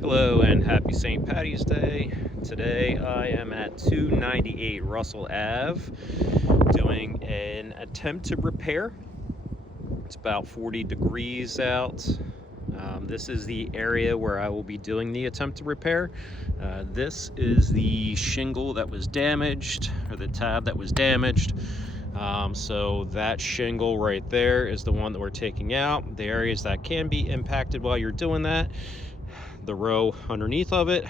Hello and happy St. Patty's Day. Today I am at 298 Russell Ave doing an attempt to repair. It's about 40 degrees out. This is the area where I will be doing the attempt to repair. This is the shingle that was damaged, or the tab that was damaged. So that shingle right there is the one that we're taking out. The areas that can be impacted while you're doing that, the row underneath of it,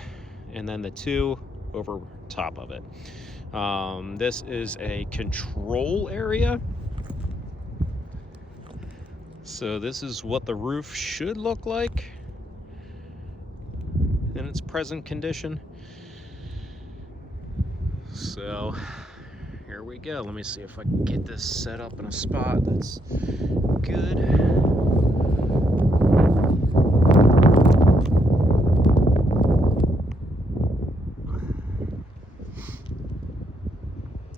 and then the two over top of it. This is a control area. So this is what the roof should look like in its present condition. So here we go. Let me see if I can get this set up in a spot that's good.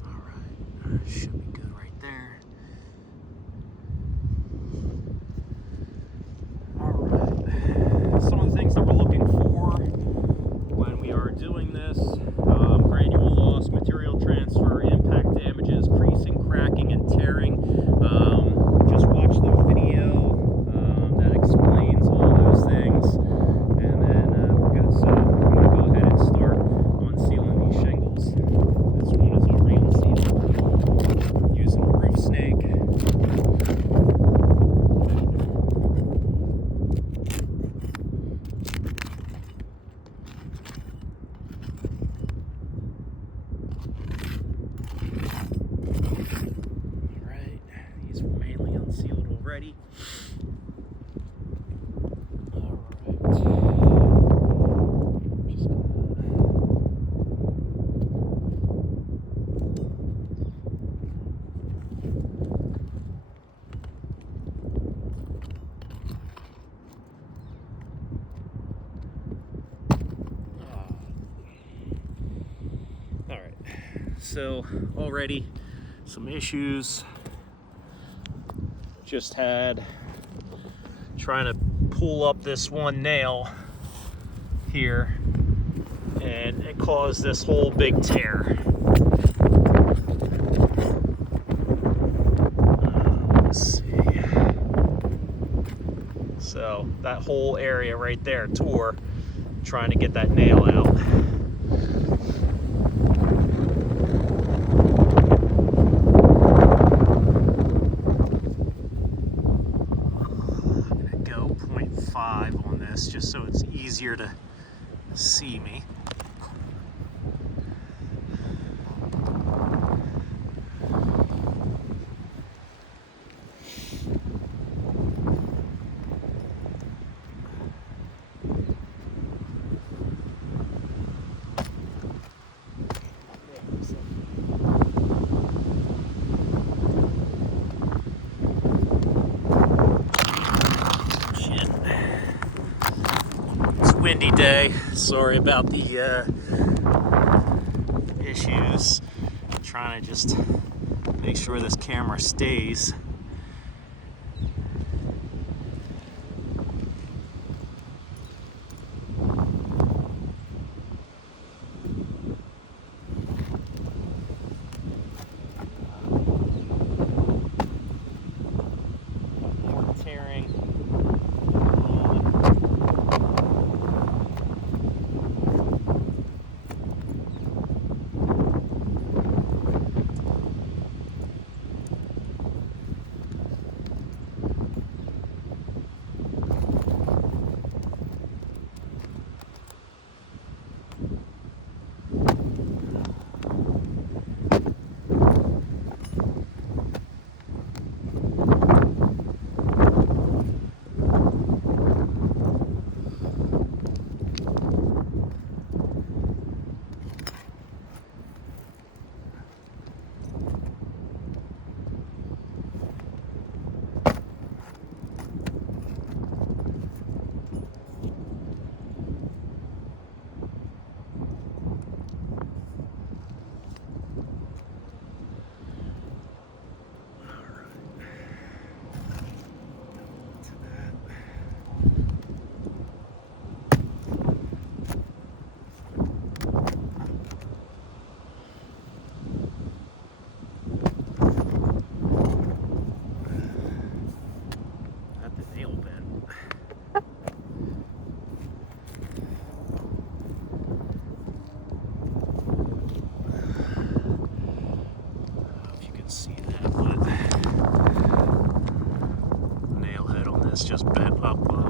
All right, should be good right there. All right, some of the things that we're looking for when we are doing this: granular loss, material transfer, impact damages, creasing, cracking, and tearing. Just watch the video that explains all those things, and then we're good. So I'm going to go ahead and start unsealing these shingles. This one is already unsealed using a roof snake. These were mainly unsealed already. All right. Just all right. So already some issues. Just had trying to pull up this one nail here, and it caused this whole big tear. Let's see. So that whole area right there tore trying to get that nail out. On this just so it's easier to see me. Windy day. Sorry about the issues. I'm trying to just make sure this camera stays. More tearing.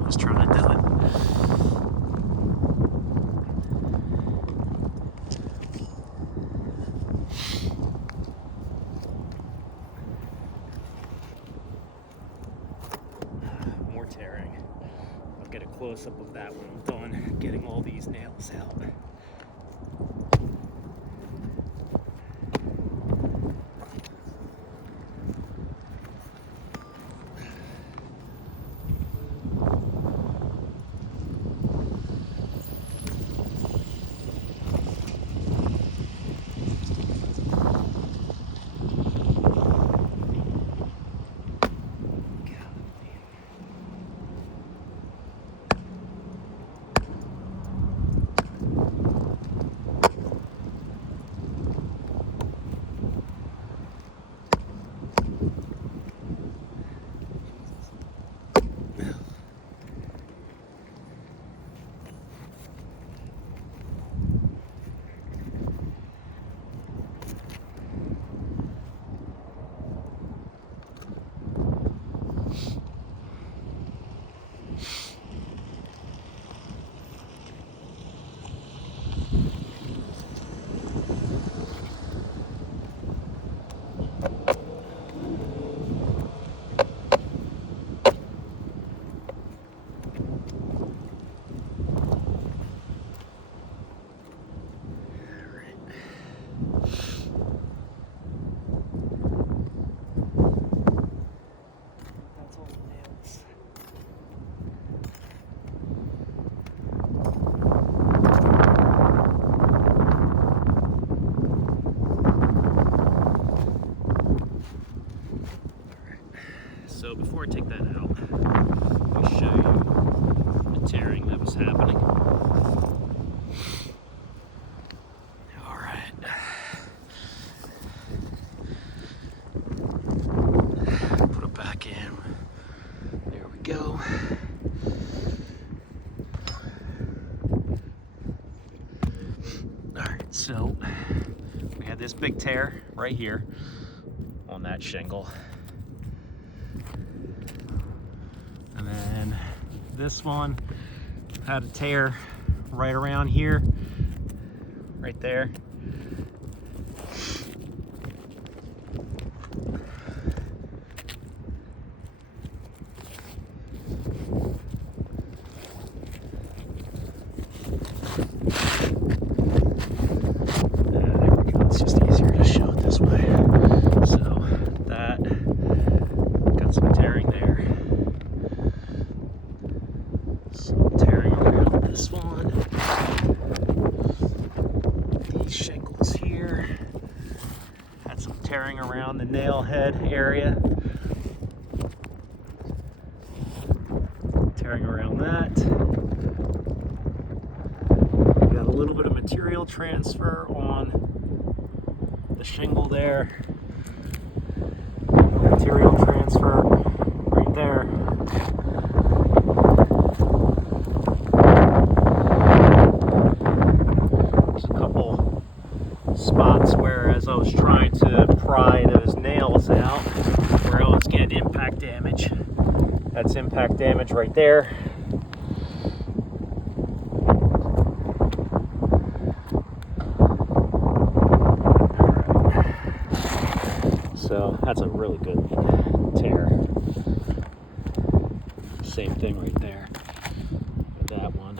was trying to do it. More tearing. I'll get a close-up of that when I'm done getting all these nails out. So before I take that out, let me show you the tearing that was happening. All right. Put it back in. There we go. All right, so we had this big tear right here on that shingle. And then this one had a tear right around here, right there. There we go. It's just easier to show it this way. So that got some tearing there. Some tearing around this one. These shingles here. Had some tearing around the nail head area. Tearing around that. Got a little bit of material transfer on the shingle there. Material transfer right there. Spots where, as I was trying to pry those nails out, where I was getting impact damage. That's impact damage right there. Alright. So that's a really good tear. Same thing right there with that one.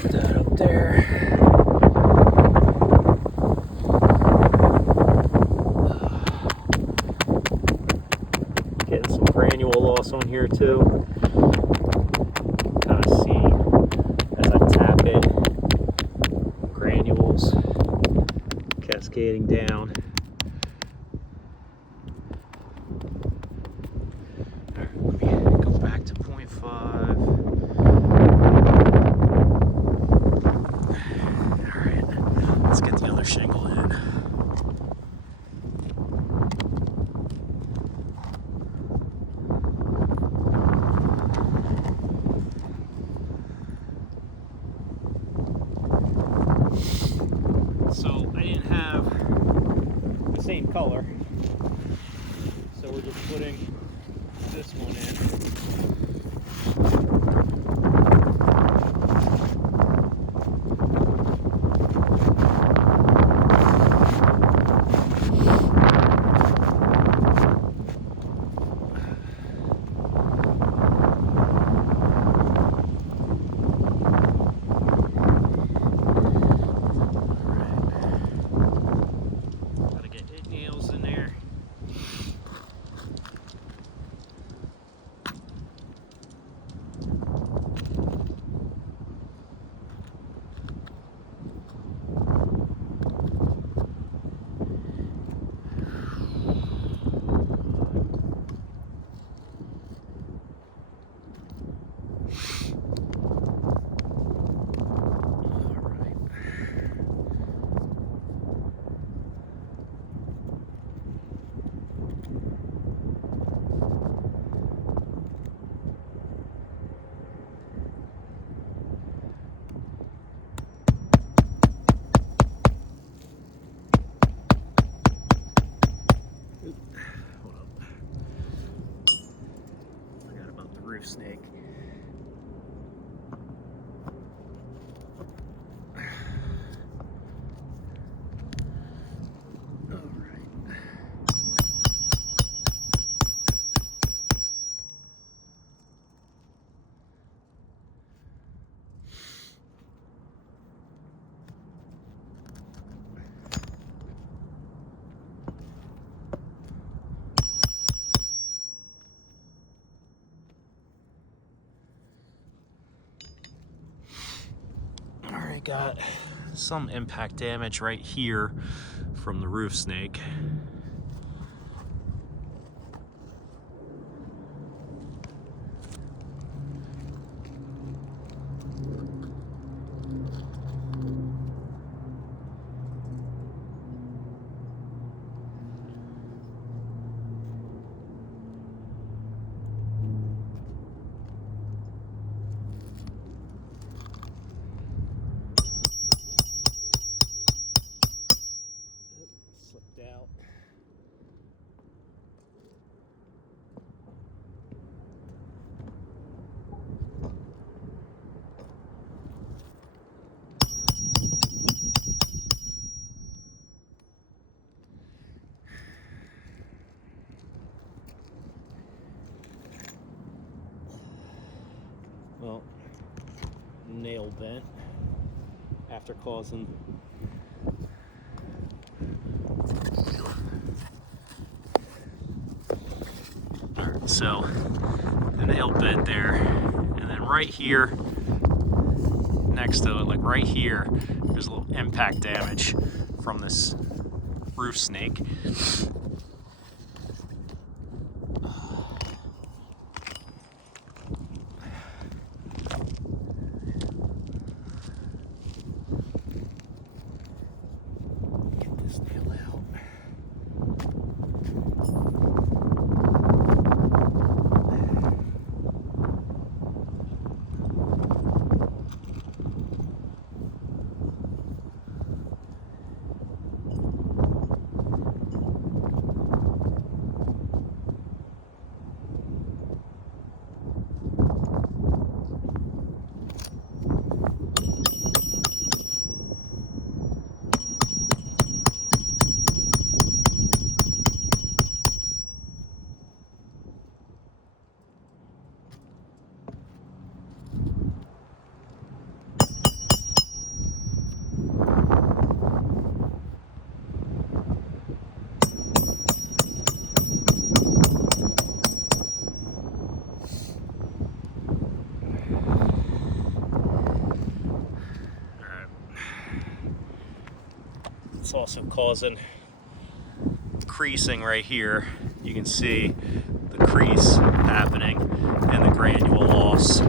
Put that up there. Getting some granule loss on here too. Kind of see as I tap it, granules cascading down. All right, let me go back to 0.5. Let's get the other shingle in. So I didn't have the same color. putting this one in. Snake. Got some impact damage right here from the roof snake. Out. Well, nail bent after causing so the nail bent there, and then right here next to it, like right here, there's a little impact damage from this roof snake. Get this nail out. It's also causing creasing right here. You can see the crease happening and the granule loss.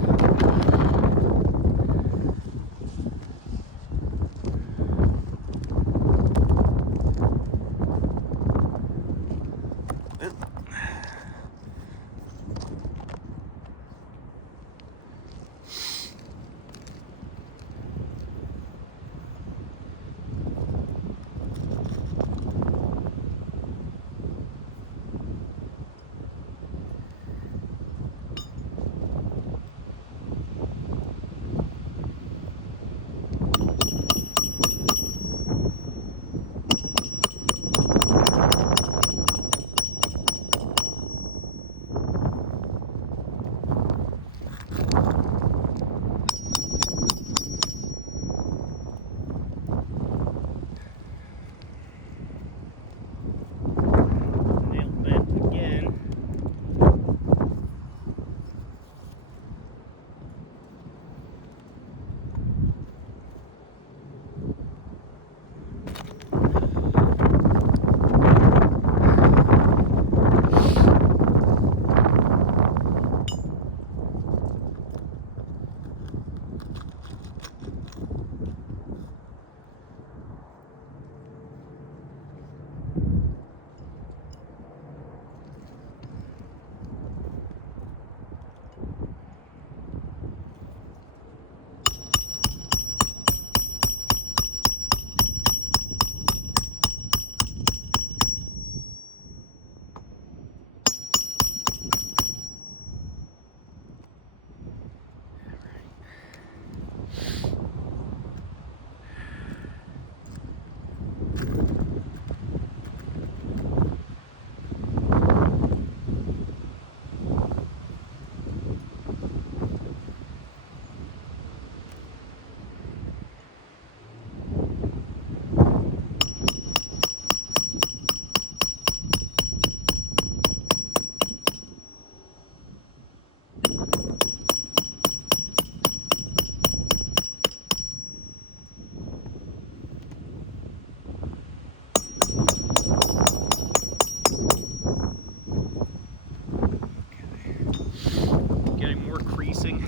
casing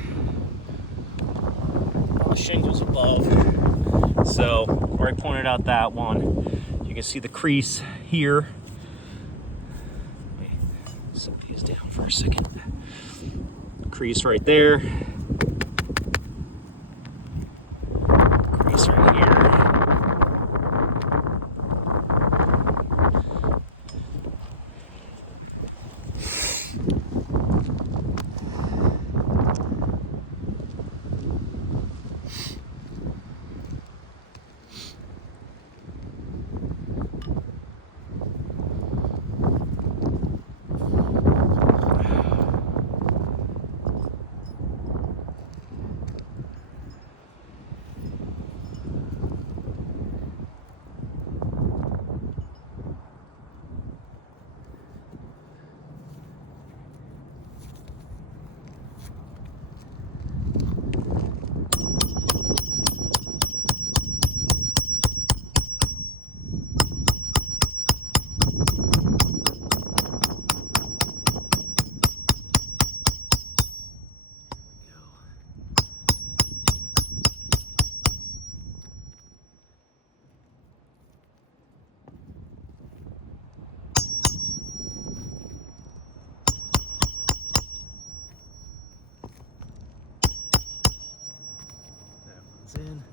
on the shingles above. So already pointed out that one. You can see the crease here. Let me set these down for a second. Crease right there. Crease right here. In.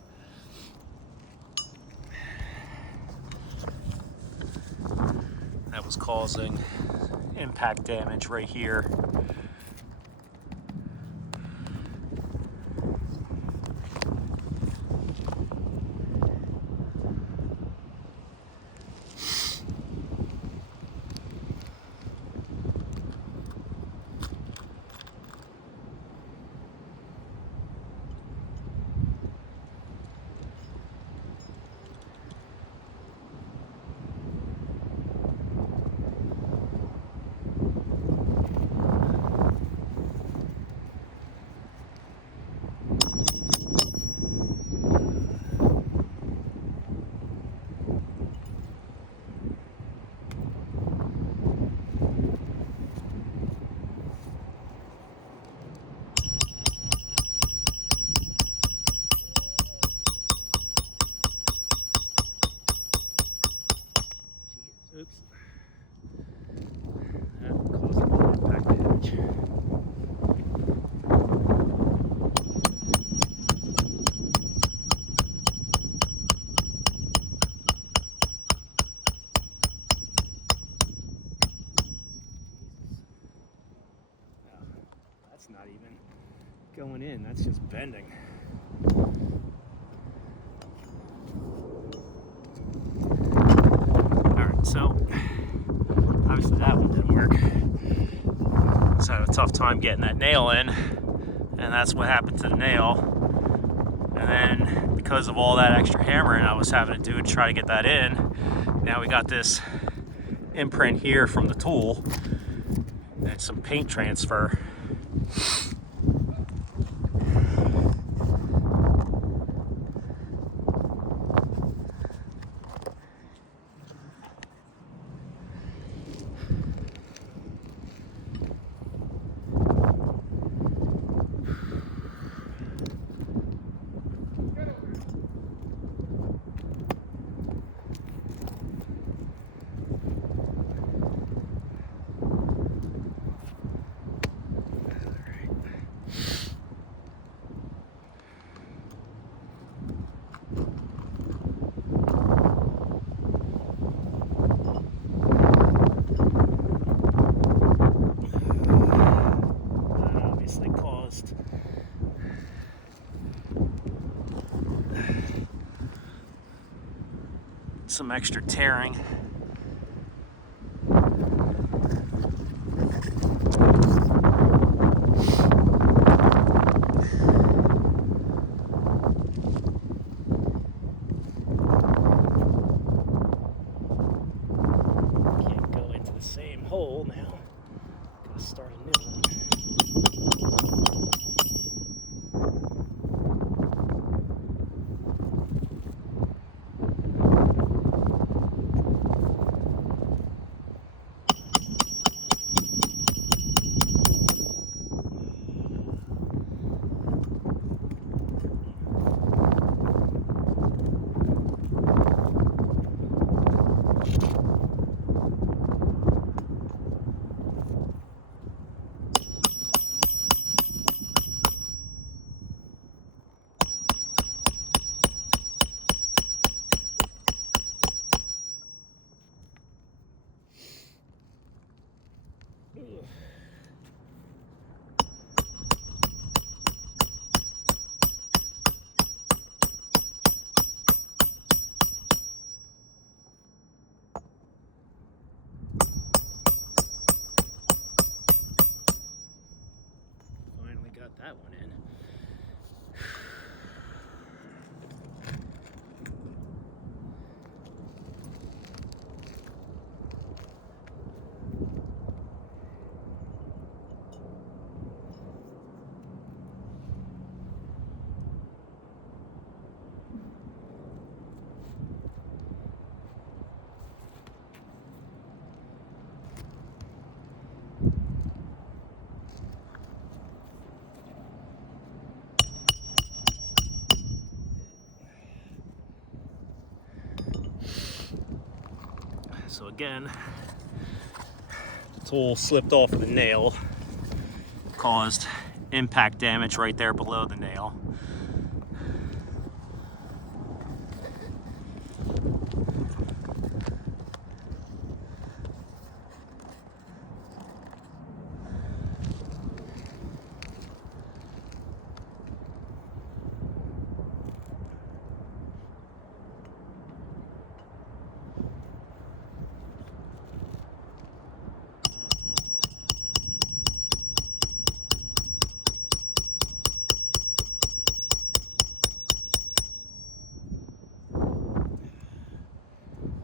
That was causing impact damage right here. Oops. That caused a lot of impact damage. That's not even going in, that's just bending. So, obviously that one didn't work. So I had a tough time getting that nail in, and that's what happened to the nail. And then, because of all that extra hammering I was having to do to try to get that in, now we got this imprint here from the tool, and some paint transfer. Some extra tearing. Can't go into the same hole now. Gotta start a new one. that one in. So again, the tool slipped off the nail, caused impact damage right there below the nail.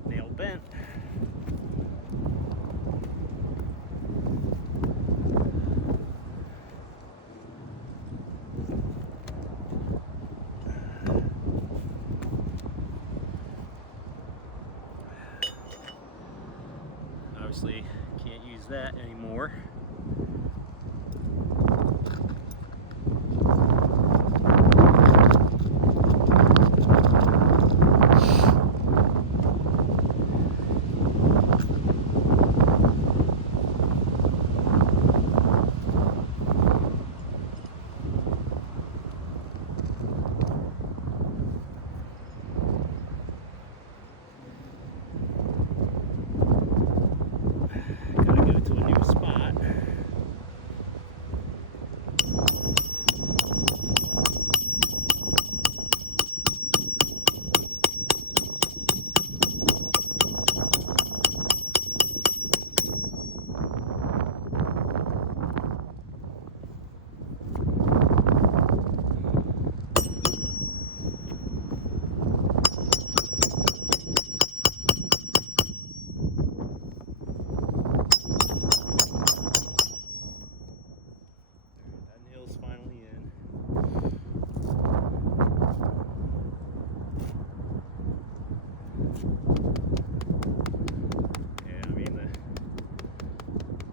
Nail bent. Obviously, can't use that anymore.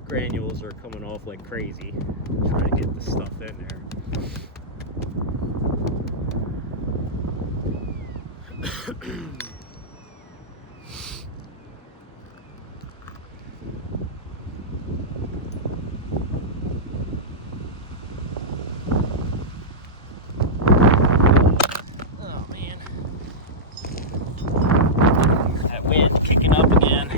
Granules are coming off like crazy. Trying to get the stuff in there. Oh man. That wind kicking up again.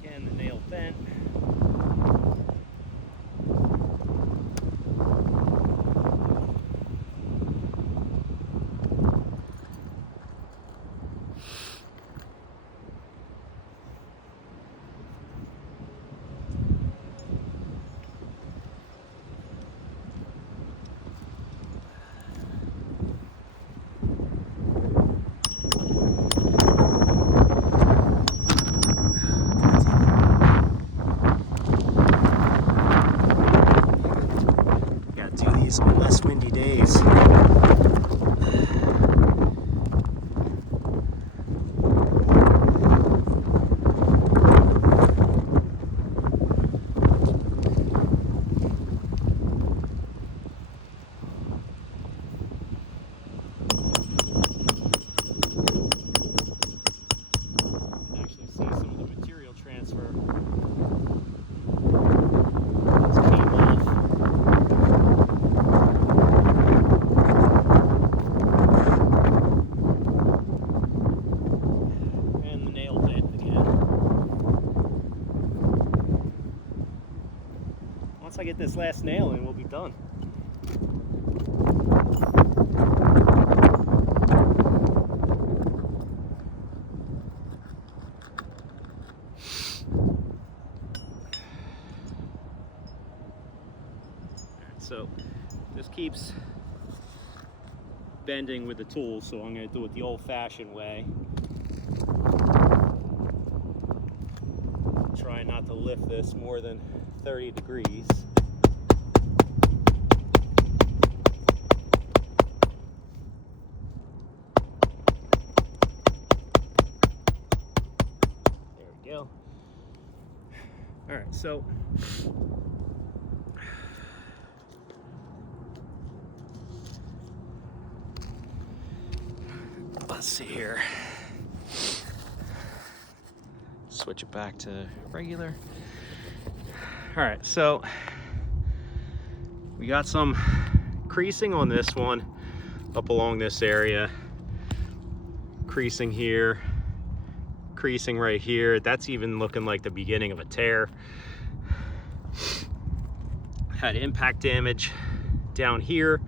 Again, the nail bent. On less windy days. Actually see some of the material transfer. Let's came off. once I get this last nail in, we'll be done. So this keeps bending with the tool, so I'm going to do it the old-fashioned way. Try not to lift this more than 30 degrees. There we go. All right, so let's see here. Switch it back to regular. All right, so we got some creasing on this one up along this area. Creasing here, creasing right here. That's even looking like the beginning of a tear. Had impact damage down here,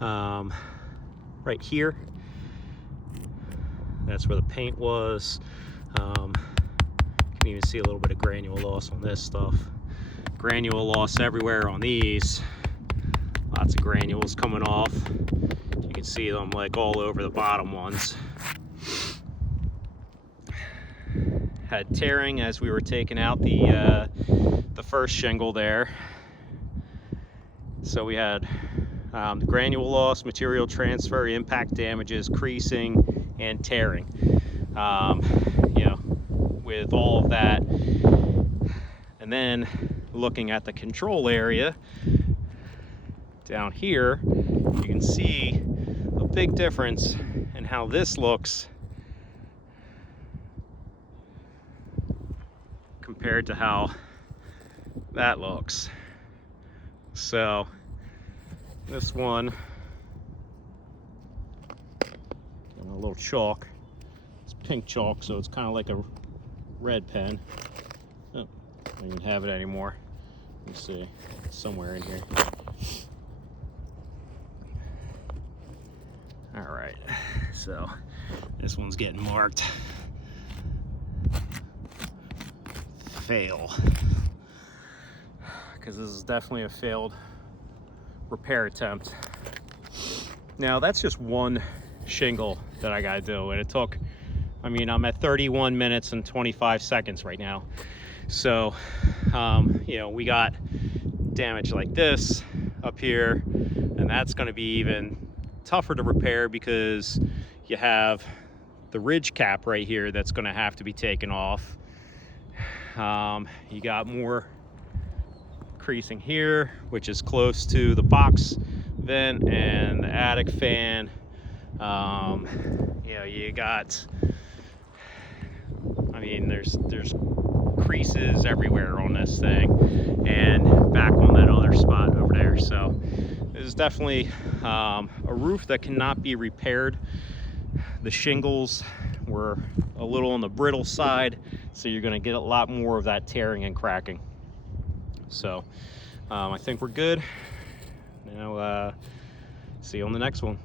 right here. That's where the paint was. You can even see a little bit of granule loss on this stuff. Granule loss everywhere on these. Lots of granules coming off. You can see them like all over the bottom ones. Had tearing as we were taking out the first shingle there. So we had the granule loss, material transfer, impact damages, creasing, and tearing. You know, with all of that, and then looking at the control area down here, you can see a big difference in how this looks compared to how that looks. So this one, got a little chalk. It's pink chalk, so it's kind of like a red pen. Oh, I don't even have it anymore. Let me see, it's somewhere in here. All right, so this one's getting marked fail, because this is definitely a failed repair attempt. Now that's just one shingle that I gotta do, and it took, I mean, I'm at 31 minutes and 25 seconds right now. So, you know, we got damage like this up here, and that's gonna be even tougher to repair because you have the ridge cap right here that's gonna have to be taken off. You got more creasing here, which is close to the box vent and the attic fan. You know, you got, I mean, there's creases everywhere on this thing, and back on that other spot over there. So this is definitely a roof that cannot be repaired. The shingles were a little on the brittle side, so you're going to get a lot more of that tearing and cracking. So I think we're good. Now see you on the next one.